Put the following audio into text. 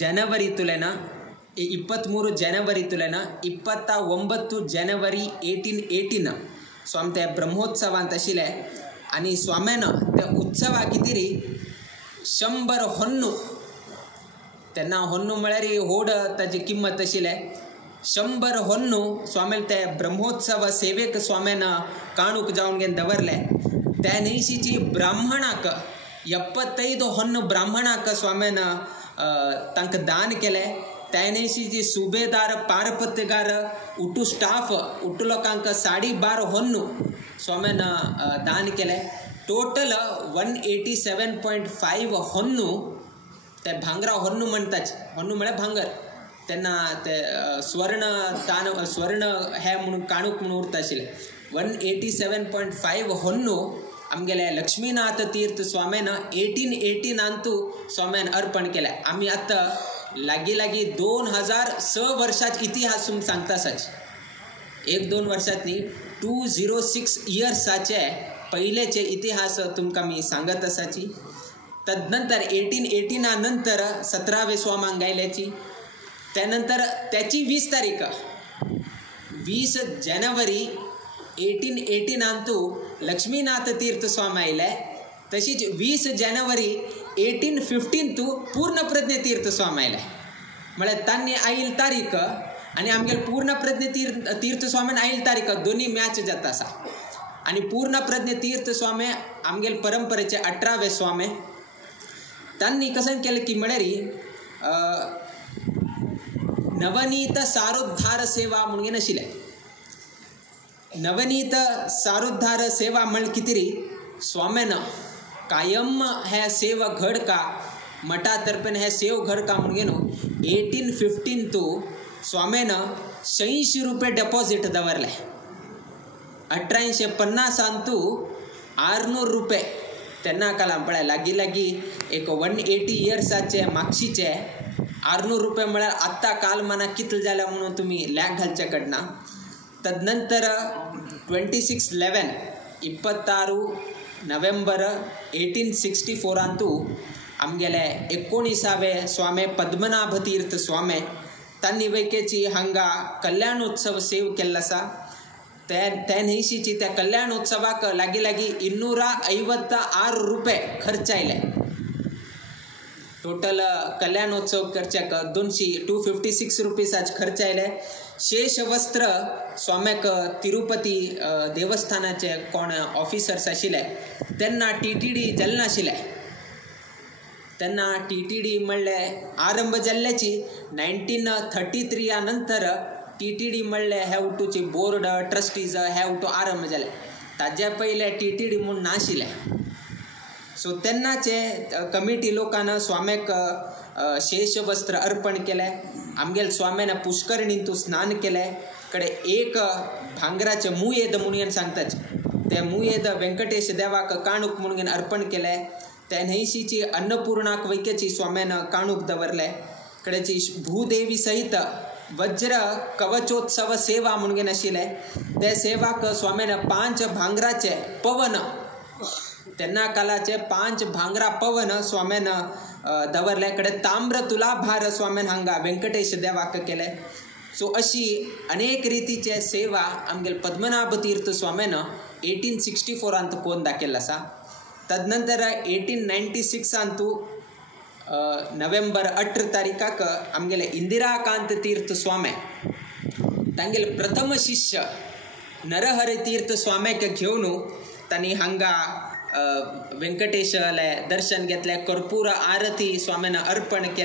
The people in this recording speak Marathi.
ಜನವರಿತುಲೆನ 23 ಜನವರಿತುಲೆನ 29 ಜನवरी 1818 स्वाम ते ब्रह्मोत्सवांत आशिल्ले आनी स्वाम्यान ते उत्सवाक कितें 100 होन्नू तेन्ना होन्नू म्हळ्यार व्हड ताची किंमत आशिल्ले 100 होन्नू स्वाम्यान ते ब्रह्मोत्सव सेवेक स्वाम्यान काणूक जावन घेवन दवरले त्या नैशीची ब्राह्मणाक 75 होन्नू ब्राह्मणाक स्वाम्यान तांकां दान केले त्या नैशीची सुबेदार पारपत्यगार उठू स्टाफ उठू लोकांक 12.5 होन्नू स्वाम्यान दान केले टोटल 187.5 होन्नू ते भांगरा होन्नू म्हणटाच होन्नू म्हळ्यार भांगर तेन्ना ते स्वर्ण हे म्हणून काणूक म्हणून उरता आशिल्ले 187.5 होन्नू आमगेले लक्ष्मीनाथ तीर्थ स्वाम्यान 1818 स्वाम्यान अर्पण केले आमी आतां लागी 2006 वर्षात इतिहास सांगता सच 1-2 वर्षात न्ही 206 इयर्साचे पहिलेचे इतिहास तुमकां मी सांगत आसाची तदनंतर 1818 नंतर 17वे स्वामांक गायल्याची त्यानंतर त्याची 20 तारीख 20 जनवरी 1818 लक्ष्मीनाथ तीर्थ स्वामी आयले तशीच 20 जनवरी 1815 पूर्णप्रज्ञ तीर्थ स्वामी आयले म्हळ्यार तांणी आयिल्ली तारीख आनी आमगेले पूर्णप्रज्ञ तीर्थ स्वामीन आयिल्ली तारीख दोन्ही मॅच जाता आसा आनी पूर्णप्रज्ञ तीर्थ स्वामी आमगेले परंपरेचे 18वे स्वामी तांणी कशें केलें की म्हळ्यार नवनीत सारोद्धार सेवा म्हणून आशिल्ले नवनीत सारोद्धार सेवा म्हळ्यार कितें स्वाम्यान कायम हे सेवा घडका मठा तर्फेन हे सेव घडका म्हणून 1815 स्वाम्यान 86 रुपये डेपॉझिट दवरले 1850 600 रुपये तेन्ना काला पळय लागी एक 180 इयर्साचे मागशीचे 600 रुपये म्हळ्यार आत्ता कालमानाक कितले जाल्या म्हणून तुमी लॅक घालचे कडना तदनंतर 26 नोव्हेंबर 1864 आमगेले 19वे स्वामी पद्मनाभ तीर्थ स्वामी तांणी वैकेची हांगा कल्याणोत्सव सेव केल्लो आसा त्या नैशीची त्या कल्याणोत्सवाक लागी 256 रुपये खर्च आयले टोटल कल्याणोत्सव खर्चाक 256 रुपीज खर्च आयले शेष वस्त्र स्वाम्याक तिरुपती देवस्थानाचे कोण ऑफिसर्स आशिल्ले तेन्ना TTD जाल्ले नाशिल्ले तेन्ना TTD म्हणले आरंभ जाल्ल्याची 1933 नंतर TTD म्हणले हे उठूची बोर्ड ट्रस्टीज हे उठू आरंभ जाले ताजे पयले TTD म्हणून नाशिल्ले सो तेन्नाचे कमिटी लोकांना स्वाम्याक शेष वस्त्र अर्पण केले आमगेल स्वाम्यान पुष्करणींतू स्नान केले कडे एक भांगराचे मुयेद म्हणून सांगतात ते मुयेद व्यंकटेश देवाक काणूक म्हणून अर्पण केले त्या नैशीची अन्नपूर्णाक वैकेची स्वाम्यान काणूक दवरले कडेची भूदेवी सहित वज्र कवचोत्सव सेवा म्हणून आशिल्ले ते सेवाक स्वाम्यान 5 भांगराचे पवन तेन्ना कालाचे 5 भांगरा पवन स्वाम्यान दवरले कडे ताम्र तुलाभार स्वाम्यान हांगा व्यंकटेश देवाक केले सो अशी अनेक रितीचे सेवा आमगेले पद्मनाभ तीर्थ स्वाम्यान 1864 कोन्न दाखयल्लो आसा तदनंतर 1896 नोव्हेंबर 18 तारीखाक आमगेले इंदिराकांत तीर्थ स्वामी तांगेले प्रथम शिष्य नरहरी तीर्थ स्वाम्याक घेवन तांणी हांगा व्यंकटेशाले दर्शन घेतले कर्पूर आरती स्वाम्यान अर्पण केले